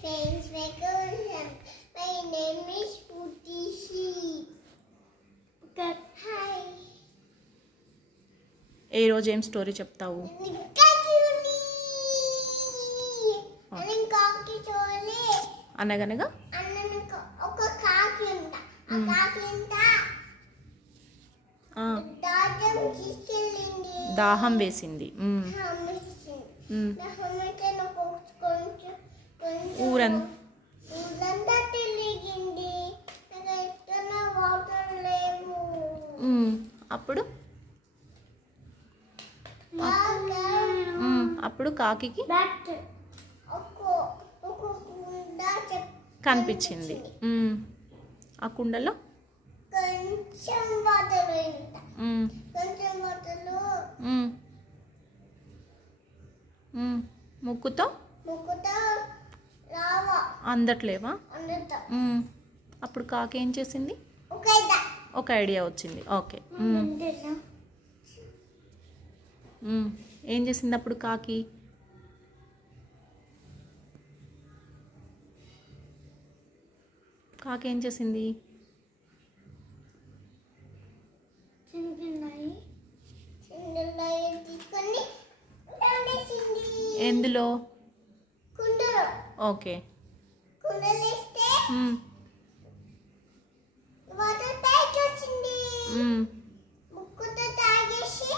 friends, welcome. My name is Putishi. Hi. ఏ రోజు ఏం story చెప్తావు? అనగనగా ఒక కాకి ఉంట. ఆ కాకి దాహం వేసింది. ఊరంతా తిరిగింది. వాటర్ లేవు. అప్పుడు అప్పుడు కాకి కనిపించింది. ఆ కుండలో కొంచెం వాటర్ ముక్కుతో రావా అందట్లేవా? అప్పుడు కాకి ఏం చేసింది? ఒక ఐడియా వచ్చింది. ఓకే, ఏం చేసింది అప్పుడు కాకి? కాకి ఏం చేసింది? ఎందులో? ఓకే, వాటర్ పైకి వచ్చింది. ముక్కుతో తాగేసి